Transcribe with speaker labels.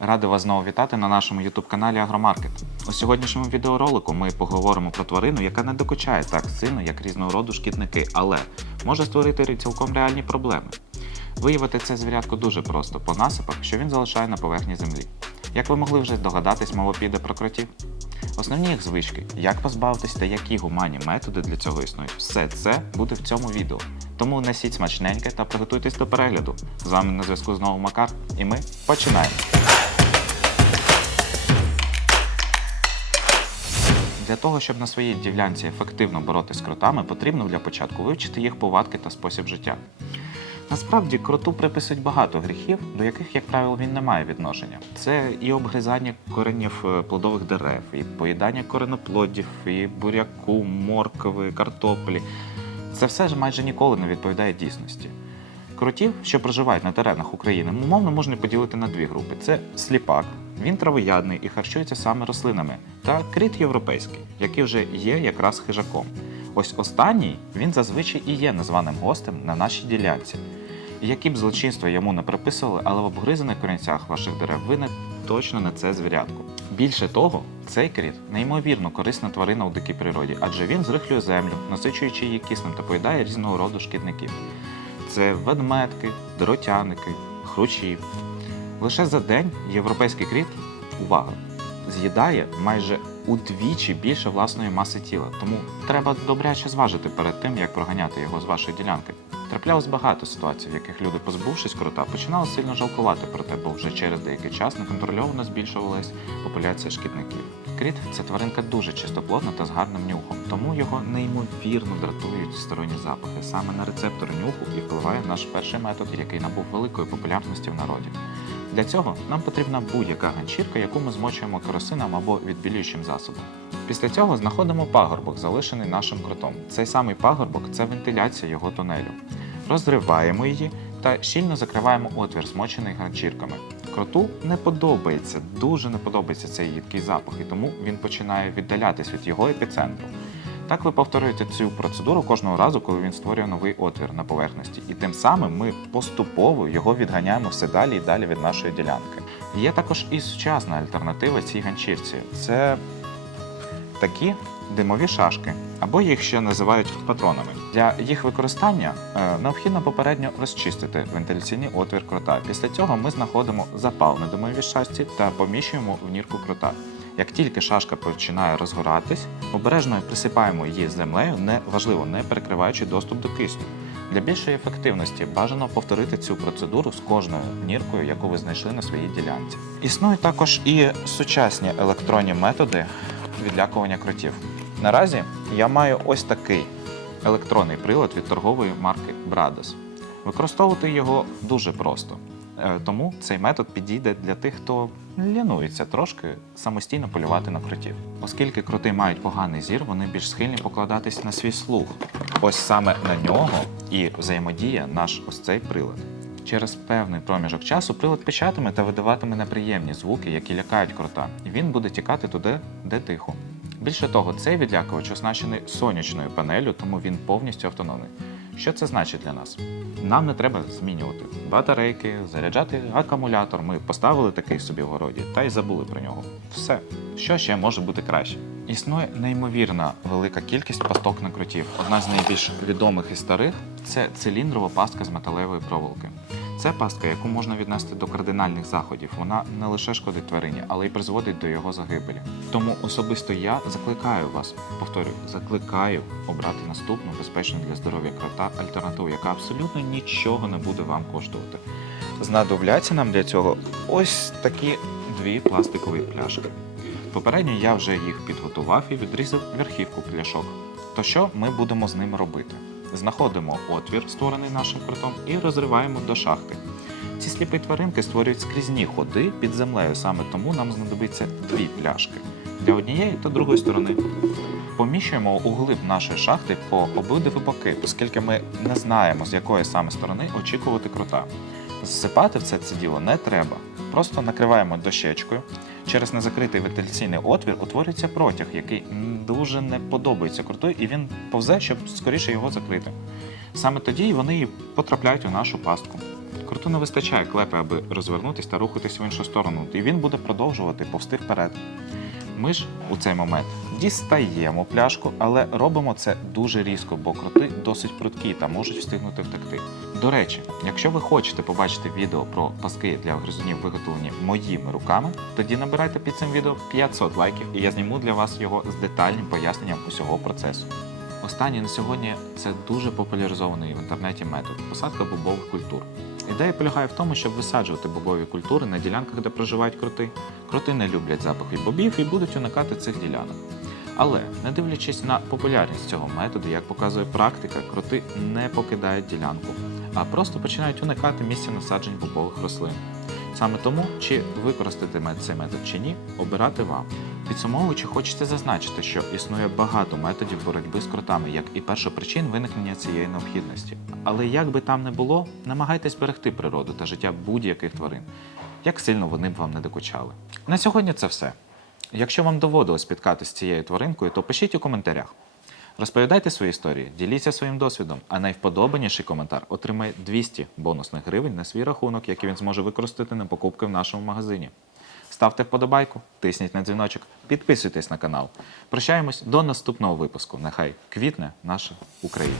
Speaker 1: Радий вас знову вітати на нашому YouTube-каналі Агромаркет. У сьогоднішньому відеоролику ми поговоримо про тварину, яка не докучає так сильно, як різного роду шкідники, але може створити цілком реальні проблеми. Виявити це звірятко дуже просто по насипах, що він залишає на поверхні землі. Як ви могли вже здогадатись, мова піде про кротів. Основні їх звички, як позбавитись та які гуманні методи для цього існують, все це буде в цьому відео. Тому несіть смачненьке та приготуйтесь до перегляду. З вами на зв'язку знову Макар, і ми починаємо. Для того, щоб на своїй ділянці ефективно боротися з кротами, потрібно для початку вивчити їх повадки та спосіб життя. Насправді кроту приписують багато гріхів, до яких, як правило, він не має відношення. Це і обгризання коренів е, плодових дерев, і поїдання кореноплодів, і буряку, моркви, картоплі. Це все ж майже ніколи не відповідає дійсності. Кротів, що проживають на теренах України, умовно можна поділити на дві групи: це сліпак, він травоядний і харчується саме рослинами, та кріт європейський, який вже є якраз хижаком. Ось останній він зазвичай і є незваним гостем на нашій ділянці. Які б злочинства йому не приписували, але в обгризаних корінцях ваших дерев вине точно не це звірятко. Більше того, цей кріт неймовірно корисна тварина у дикій природі, адже він зрихлює землю, насичуючи її киснем та поїдає різного роду шкідників. Це ведметки, дротяники, хручі. Лише за день європейський кріт, увага, з'їдає майже удвічі більше власної маси тіла, тому треба добряче зважити перед тим, як проганяти його з вашої ділянки. Траплялось багато ситуацій, в яких люди, позбувшись крота, починали сильно жалкувати про те, бо вже через деякий час неконтрольовано збільшувалась популяція шкідників. Кріт це тваринка дуже чистоплотна та з гарним нюхом, тому його неймовірно дратують сторонні запахи. Саме на рецептори нюху і впливає наш перший метод, який набув великої популярності в народі. Для цього нам потрібна будь-яка ганчірка, яку ми змочуємо керосином або відбілюючим засобом. Після цього знаходимо пагорбок, залишений нашим кротом. Цей самий пагорбок це вентиляція його тунелю. Розриваємо її та щільно закриваємо отвір, змочений ганчірками. Кроту не подобається, дуже не подобається цей їдкий запах, і тому він починає віддалятись від його епіцентру. Так ви повторюєте цю процедуру кожного разу, коли він створює новий отвір на поверхності, і тим самим ми поступово його відганяємо все далі і далі від нашої ділянки. Є також і сучасна альтернатива цій ганчірці. Це такі димові шашки, або їх ще називають патронами. Для їх використання е, необхідно попередньо розчистити вентиляційний отвір крота. Після цього ми знаходимо запал на димовій шашці та поміщуємо в нірку крота. Як тільки шашка починає розгоратись, обережно присипаємо її землею, не важливо, не перекриваючи доступ до кисню. Для більшої ефективності бажано повторити цю процедуру з кожною ніркою, яку ви знайшли на своїй ділянці. Існують також і сучасні електронні методи відлякування кротів. Наразі я маю ось такий електронний прилад від торгової марки Brados. Використовувати його дуже просто. Е, Тому цей метод підійде для тих, хто лінується трошки самостійно полювати на кротів. Оскільки кроти мають поганий зір, вони більш схильні покладатись на свій слух. Ось саме на нього і взаємодіє наш ось цей прилад. Через певний проміжок часу прилад печатиме та видаватиме неприємні звуки, які лякають крота, і він буде тікати туди, де тихо. Більше того, цей відлякувач оснащений сонячною панелью, тому він повністю автономний. Що це значить для нас? Нам не треба змінювати батарейки, заряджати акумулятор. Ми поставили такий собі в городі та й забули про нього. Все, що ще може бути краще? Існує неймовірна велика кількість пасток на крутів. Одна з найбільш відомих і старих це циліндрова пастка з металевої проволоки. Це пастка, яку можна віднести до кардинальних заходів. Вона не лише шкодить тварині, але й призводить до його загибелі. Тому особисто я закликаю вас, повторюю, закликаю обрати наступну безпечну для здоров'я крота альтернативу, яка абсолютно нічого не буде вам коштувати. Знадобляться нам для цього ось такі дві пластикові пляшки. Попередньо я вже їх підготував і відрізав верхівку пляшок. То що ми будемо з ними робити? Знаходимо отвір, створений нашим кротом, і розриваємо до шахти. Ці сліпі тваринки створюють скрізні ходи під землею, саме тому нам знадобиться дві пляшки для однієї та другої сторони. Поміщуємо у глиб нашої шахти по обидві боки, оскільки ми не знаємо, з якої саме сторони очікувати крота. Зсипати все це діло не треба. Просто накриваємо дощечкою. Через незакритий вентиляційний отвір утворюється протяг, який дуже не подобається кроту, і він повзе, щоб скоріше його закрити. Саме тоді вони і потрапляють у нашу пастку. Кроту не вистачає клепи, аби розвернутись та рухатись в іншу сторону, і він буде продовжувати повсти вперед. Ми ж у цей момент дістаємо пляшку, але робимо це дуже різко, бо кроти досить прудкі та можуть встигнути втекти. До речі, якщо ви хочете побачити відео про паски для гризунів, виготовлені моїми руками, тоді набирайте під цим відео 500 лайків, і я зніму для вас його з детальним поясненням усього процесу. Останнє на сьогодні це дуже популяризований в інтернеті метод посадка бобових культур. Ідея полягає в тому, щоб висаджувати бобові культури на ділянках, де проживають кроти. Кроти не люблять запах від бобів і будуть уникати цих ділянок. Але, не дивлячись на популярність цього методу, як показує практика, кроти не покидають ділянку, а просто починають уникати місця насаджень бобових рослин. Саме тому, чи використати мет- цей метод чи ні, обирати вам. Підсумовуючи, хочеться зазначити, що існує багато методів боротьби з кротами, як і першопричин виникнення цієї необхідності. Але як би там не було, намагайтесь берегти природу та життя будь-яких тварин, як сильно вони б вам не докучали. На сьогодні це все. Якщо вам доводилось спіткатися з цією тваринкою, то пишіть у коментарях. Розповідайте свої історії, діліться своїм досвідом, а найвподобаніший коментар отримає 200 бонусних гривень на свій рахунок, який він зможе використати на покупки в нашому магазині. Ставте вподобайку, тисніть на дзвіночок, підписуйтесь на канал. Прощаємось до наступного випуску. Нехай квітне наша Україна.